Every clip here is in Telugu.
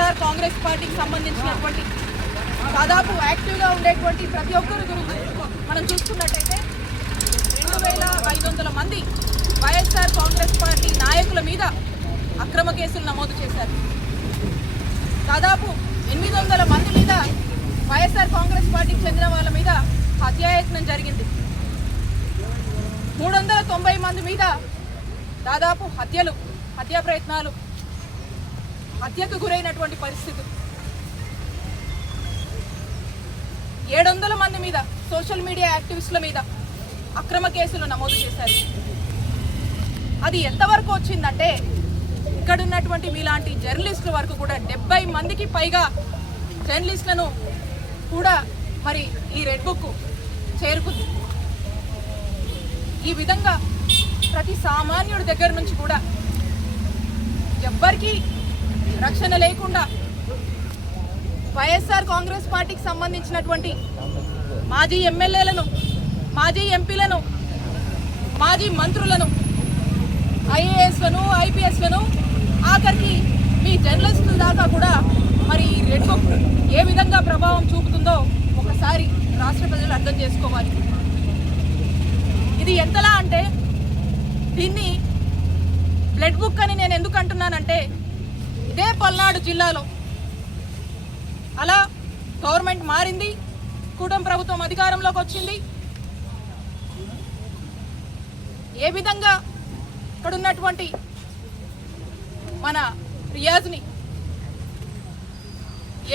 వైఎస్ఆర్ కాంగ్రెస్ పార్టీకి సంబంధించినటువంటి దాదాపు యాక్టివ్గా ఉండేటువంటి ప్రతి ఒక్కరి గురించి మనం చూసుకున్నట్టయితే 2500 మంది వైఎస్ఆర్ కాంగ్రెస్ పార్టీ నాయకుల మీద అక్రమ కేసులు నమోదు చేశారు. దాదాపు 800 మంది మీద వైఎస్ఆర్ కాంగ్రెస్ పార్టీకి చెందిన వాళ్ళ మీద హత్యాయత్నం జరిగింది. 390 మంది మీద దాదాపు హత్యా ప్రయత్నాలు, హత్యకు గురైనటువంటి పరిస్థితి. 700 మంది మీద సోషల్ మీడియా యాక్టివిస్టుల మీద అక్రమ కేసులు నమోదు చేశారు. అది ఎంతవరకు వచ్చిందంటే ఇక్కడ ఉన్నటువంటి మీలాంటి జర్నలిస్టుల వరకు కూడా 70 మందికి పైగా జర్నలిస్టులను కూడా మరి ఈ రెడ్ బుక్ చేరుకుంది. ఈ విధంగా ప్రతి సామాన్యుడి దగ్గర నుంచి కూడా ఎవ్వరికీ రక్షణ లేకుండా వైఎస్ఆర్ కాంగ్రెస్ పార్టీకి సంబంధించినటువంటి మాజీ ఎమ్మెల్యేలను, మాజీ ఎంపీలను, మాజీ మంత్రులను, ఐఏఎస్లను, ఐపీఎస్లను, ఆఖరికి మీ జర్నలిస్టుల దాకా కూడా మరి ఈ రెడ్ బుక్ ఏ విధంగా ప్రభావం చూపుతుందో ఒకసారి రాష్ట్ర ప్రజలు అర్థం చేసుకోవాలి. ఇది ఎంతలా అంటే దీన్ని బ్లడ్ బుక్ అని నేను ఎందుకు అంటున్నానంటే ఇదే పల్నాడు జిల్లాలో అలా గవర్నమెంట్ మారింది, కూటమి ప్రభుత్వం అధికారంలోకి వచ్చింది. ఏ విధంగా ఇక్కడ ఉన్నటువంటి మన రియాజ్ని,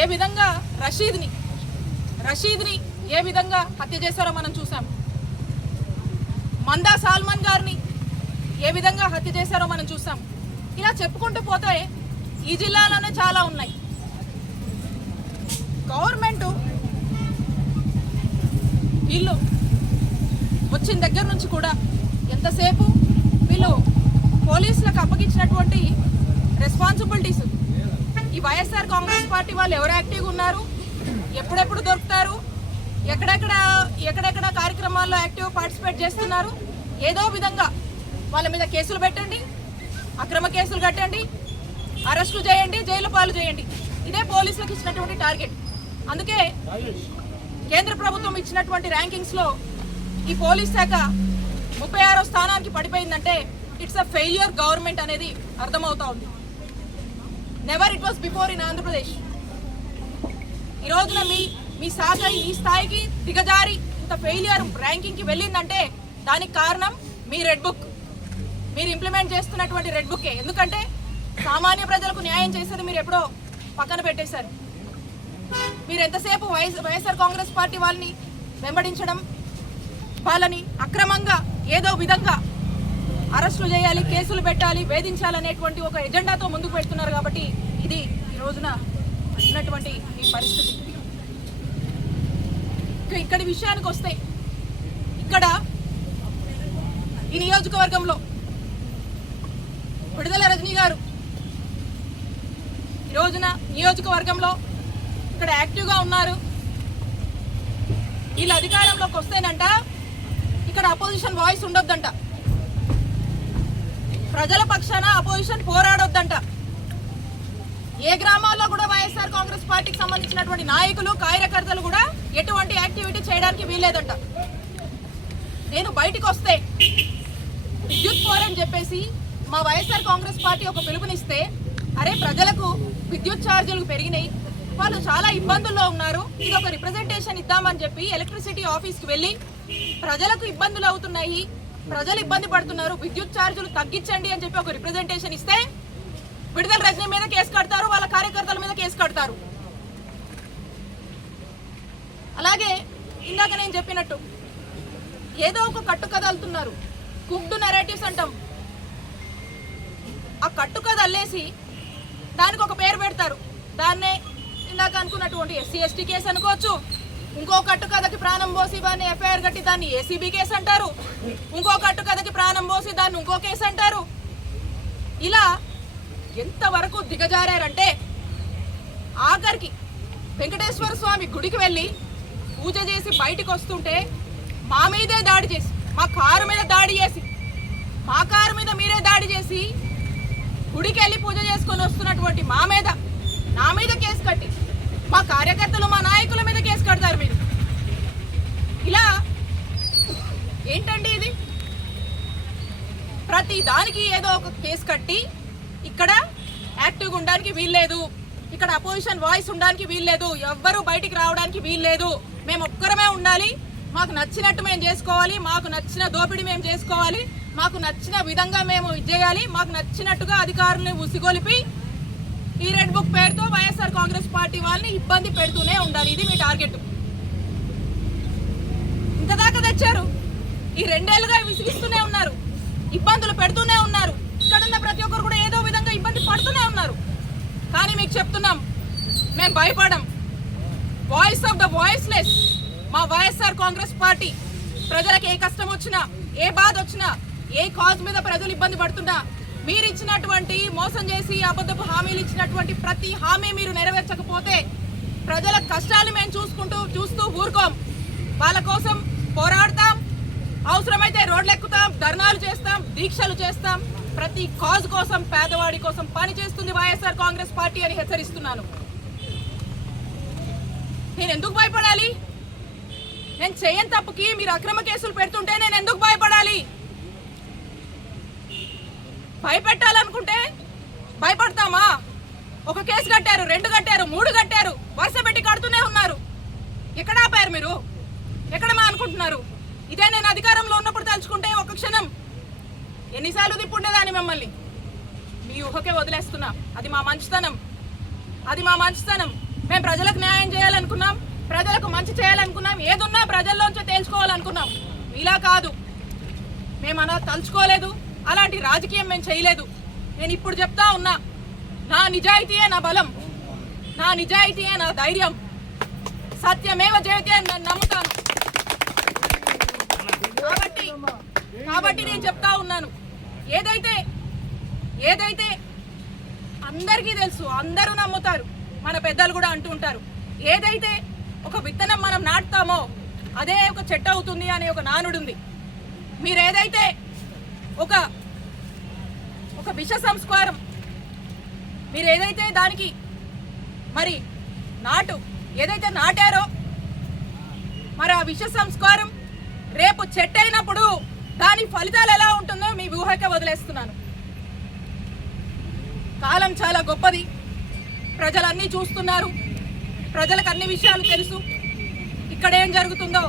ఏ విధంగా రషీద్ని ఏ విధంగా హత్య చేశారో మనం చూసాం. మందా సాల్మన్ గారిని ఏ విధంగా హత్య చేశారో మనం చూసాం. ఇలా చెప్పుకుంటూ పోతే ఈ జిల్లాలోనే చాలా ఉన్నాయి. గవర్నమెంట్ వీళ్ళు వచ్చిన దగ్గర నుంచి కూడా ఎంతసేపు వీళ్ళు పోలీసులకు అప్పగించినటువంటి రెస్పాన్సిబిలిటీస్, ఈ వైఎస్ఆర్ కాంగ్రెస్ పార్టీ వాళ్ళు ఎవరు యాక్టివ్గా ఉన్నారు, ఎప్పుడెప్పుడు దొరుకుతారు, ఎక్కడెక్కడ కార్యక్రమాల్లో యాక్టివ్ పార్టిసిపేట్ చేస్తున్నారు, ఏదో విధంగా వాళ్ళ మీద కేసులు పెట్టండి, అక్రమ కేసులు కట్టండి, అరెస్టు చేయండి, జైలు పాలు చేయండి. ఇదే పోలీసులకు ఇచ్చినటువంటి టార్గెట్. అందుకే కేంద్ర ప్రభుత్వం ఇచ్చినటువంటి ర్యాంకింగ్స్లో ఈ పోలీస్ శాఖ 36వ స్థానానికి పడిపోయిందంటే ఇట్స్ అ ఫెయిల్యూర్ గవర్నమెంట్ అనేది అర్థమవుతా ఉంది. Never it was before in Andhra Pradesh. ఈ రోజున మీ శాఖ ఈ స్థాయికి దిగజారి ఇంత ఫెయిల్యూర్ ర్యాంకింగ్కి వెళ్ళిందంటే దానికి కారణం మీ రెడ్ బుక్, మీరు ఇంప్లిమెంట్ చేస్తున్నటువంటి రెడ్ బుక్కే. ఎందుకంటే సామాన్య ప్రజలకు న్యాయం చేసేది మీరు ఎప్పుడో పక్కన పెట్టేశారు. మీరు ఎంతసేపు వైఎస్ఆర్ కాంగ్రెస్ పార్టీ వాళ్ళని వెంబడించడం, వాళ్ళని అక్రమంగా ఏదో విధంగా అరెస్టులు చేయాలి, కేసులు పెట్టాలి, వేధించాలనేటువంటి ఒక ఎజెండాతో ముందుకు పెడుతున్నారు. కాబట్టి ఇది ఈ రోజున ఉన్నటువంటి ఈ పరిస్థితి. ఇక్కడి విషయానికి వస్తే ఇక్కడ ఈ నియోజకవర్గంలో విడుదల రజనీ గారు ఈ రోజున నియోజకవర్గంలో ఇక్కడ యాక్టివ్గా ఉన్నారు. వీళ్ళు అధికారంలోకి వస్తేనంట ఇక్కడ అపోజిషన్ వాయిస్ ఉండొద్దంట, ప్రజల పక్షాన అపోజిషన్ పోరాడొద్దంట. ఏ గ్రామాల్లో కూడా వైఎస్ఆర్ కాంగ్రెస్ పార్టీకి సంబంధించినటువంటి నాయకులు, కార్యకర్తలు కూడా ఎటువంటి యాక్టివిటీ చేయడానికి వీల్లేదంట. నేను బయటికి వస్తే విద్యుత్ పోరని చెప్పేసి మా వైఎస్ఆర్ కాంగ్రెస్ పార్టీ ఒక పిలుపునిస్తే, అరే ప్రజలకు విద్యుత్ ఛార్జీలు పెరిగినాయి, వాళ్ళు చాలా ఇబ్బందుల్లో ఉన్నారు, ఇది ఒక రిప్రజెంటేషన్ ఇద్దామని చెప్పి ఎలక్ట్రిసిటీ ఆఫీస్కి వెళ్ళి ప్రజలకు ఇబ్బందులు అవుతున్నాయి, ప్రజలు ఇబ్బంది పడుతున్నారు, విద్యుత్ ఛార్జీలు తగ్గించండి అని చెప్పి ఒక రిప్రజెంటేషన్ ఇస్తే విడుదల రజనీ మీద కేసు కడతారు, వాళ్ళ కార్యకర్తల మీద కేసు కడతారు. అలాగే ఇందాక నేను చెప్పినట్టు ఏదో ఒక కట్టు కదలుతున్నారు, కుక్డ్ నెరేటివ్స్ అంటాం. ఆ కట్టు కథ అల్లేసి దానికి ఒక పేరు పెడతారు. దాన్నే ఇందాక అనుకున్నటువంటి ఎస్సీ ఎస్టీ కేసు అనుకోవచ్చు, ఇంకో కట్టు కథకి ప్రాణం పోసి దాన్ని ఎఫ్ఐఆర్ కట్టి దాన్ని ఏసీబీ కేసు అంటారు, ఇంకో కట్టు కథకి ప్రాణం పోసి దాన్ని ఇంకో కేసు అంటారు. ఇలా ఎంతవరకు దిగజారంటే ఆఖరికి వెంకటేశ్వర స్వామి గుడికి వెళ్ళి పూజ చేసి బయటికి వస్తుంటే మా మీదే దాడి చేసి, మా కారు మీద దాడి చేసి, మా కారు మీద మీరే దాడి చేసి గుడికి వెళ్ళి పూజ చేసుకొని వస్తున్నటువంటి మా మీద, నా మీద పార్టీ. మా కార్యకర్తలు మా నాయకుల మీద కేసు కడతారు మీరు. ఇలా ఏంటండి ఇది? ప్రతి దానికి ఏదో ఒక కేసు కట్టి ఇక్కడ యాక్టివ్గా ఉండడానికి వీల్లేదు, ఇక్కడ అపోజిషన్ వాయిస్ ఉండడానికి వీల్లేదు, ఎవ్వరూ బయటికి రావడానికి వీల్లేదు, మేము ఒక్కరమే ఉండాలి, మాకు నచ్చినట్టు మేము చేసుకోవాలి, మాకు నచ్చిన దోపిడీ మేము చేసుకోవాలి, మాకు నచ్చిన విధంగా మేము చేయాలి, మాకు నచ్చినట్టుగా అధికారులను ఉసిగొలిపి ఈ రెడ్ బుక్ పేరుతో వైఎస్ఆర్ కాంగ్రెస్ పార్టీ వాళ్ళని ఇబ్బంది పెడుతూనే ఉండాలి. ఇది మీ టార్గెట్. ఇంతదాకా తెచ్చారు. ఈ 2 ఏళ్లుగా విసిగిస్తూనే ఉన్నారు, ఇబ్బందులు పెడుతూనే ఉన్నారు. ఇక్కడున్న ప్రతి ఒక్కరు కూడా ఏదో విధంగా ఇబ్బంది పడుతూనే ఉన్నారు. కానీ మీకు చెప్తున్నాం, మేము భయపడం. వాయిస్ ఆఫ్ ద వాయిస్లెస్ మా వైఎస్ఆర్ కాంగ్రెస్ పార్టీ. ప్రజలకు ఏ కష్టం వచ్చినా, ఏ బాధ వచ్చినా, ఏ కాజ్ మీద ప్రజలు ఇబ్బంది పడుతున్నా, మీరు ఇచ్చినటువంటి మోసం చేసి అబద్ధపు హామీలు ఇచ్చినటువంటి ప్రతి హామీ మీరు నెరవేర్చకపోతే ప్రజల కష్టాలు మేము చూస్తూ ఊరుకోం. వాళ్ళ కోసం పోరాడతాం, అవసరమైతే రోడ్లు ఎక్కుతాం, ధర్నాలు చేస్తాం, దీక్షలు చేస్తాం. ప్రతి కాజ్ కోసం, పేదవాడి కోసం పని చేస్తుంది వైఎస్ఆర్ కాంగ్రెస్ పార్టీ అని హెచ్చరిస్తున్నాను. నేను ఎందుకు భయపడాలి? నేను చేయని తప్పుకి మీరు అక్రమ కేసులు పెడుతుంటే నేను ఎందుకు భయపడాలి? భయపెట్టాలనుకుంటే భయపడతామా? ఒక కేసు కట్టారు, 2 కట్టారు, 3 కట్టారు, వరుస పెట్టి కడుతూనే ఉన్నారు. ఎక్కడ ఆపారు మీరు? ఎక్కడమా అనుకుంటున్నారు? ఇదే నేను అధికారంలో ఉన్నప్పుడు తలుచుకుంటే ఒక క్షణం ఎన్నిసార్లు తిప్పుండేదాన్ని మిమ్మల్ని. మీ ఊహకే వదిలేస్తున్నా. అది మా మంచితనం, అది మా మంచితనం. మేము ప్రజలకు న్యాయం చేయాలనుకున్నాం, ప్రజలకు మంచి చేయాలనుకున్నాం, ఏదున్నా ప్రజల్లోంచే తేల్చుకోవాలనుకున్నాం. ఇలా కాదు, మేము అలా తలుచుకోలేదు, అలాంటి రాజకీయం మేము చేయలేదు. నేను ఇప్పుడు చెప్తా ఉన్నా, నా నిజాయితీయే నా బలం, నా నిజాయితీయే నా ధైర్యం, సత్యమేవ జయతే అని నేను నమ్ముతాను. కాబట్టి నేను చెప్తా ఉన్నాను, ఏదైతే అందరికీ తెలుసు, అందరూ నమ్ముతారు, మన పెద్దలు కూడా అంటూ ఉంటారు, ఏదైతే ఒక విత్తనం మనం నాటుతామో అదే ఒక చెట్టు అవుతుంది అనే ఒక నానుడు ఉంది. మీరు ఏదైతే ఒక విష సంస్కారం, మీరు ఏదైతే దానికి మరి ఏదైతే నాటారో మరి ఆ విష సంస్కారం రేపు చెట్టు అయినప్పుడు దాని ఫలితాలు ఎలా ఉంటుందో మీ ఊహకే వదిలేస్తున్నాను. కాలం చాలా గొప్పది, ప్రజలన్నీ చూస్తున్నారు, ప్రజలకు అన్ని విషయాలు తెలుసు. ఇక్కడ ఏం జరుగుతుందో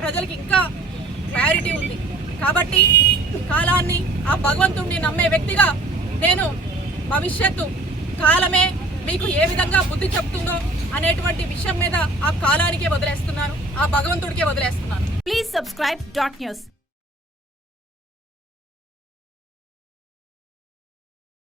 ప్రజలకు ఇంకా క్లారిటీ ఉంది. కాబట్టి కాలాన్ని, ఆ భగవంతుడిని నమ్మే వ్యక్తిగా నేను భవిష్యత్తు కాలమే మీకు ఏ విధంగా బుద్ధి చెప్తుందో అనేటువంటి విషయం మీద ఆ కాలానికే వదిలేస్తున్నాను, ఆ భగవంతుడికే వదిలేస్తున్నాను. Please subscribe .news.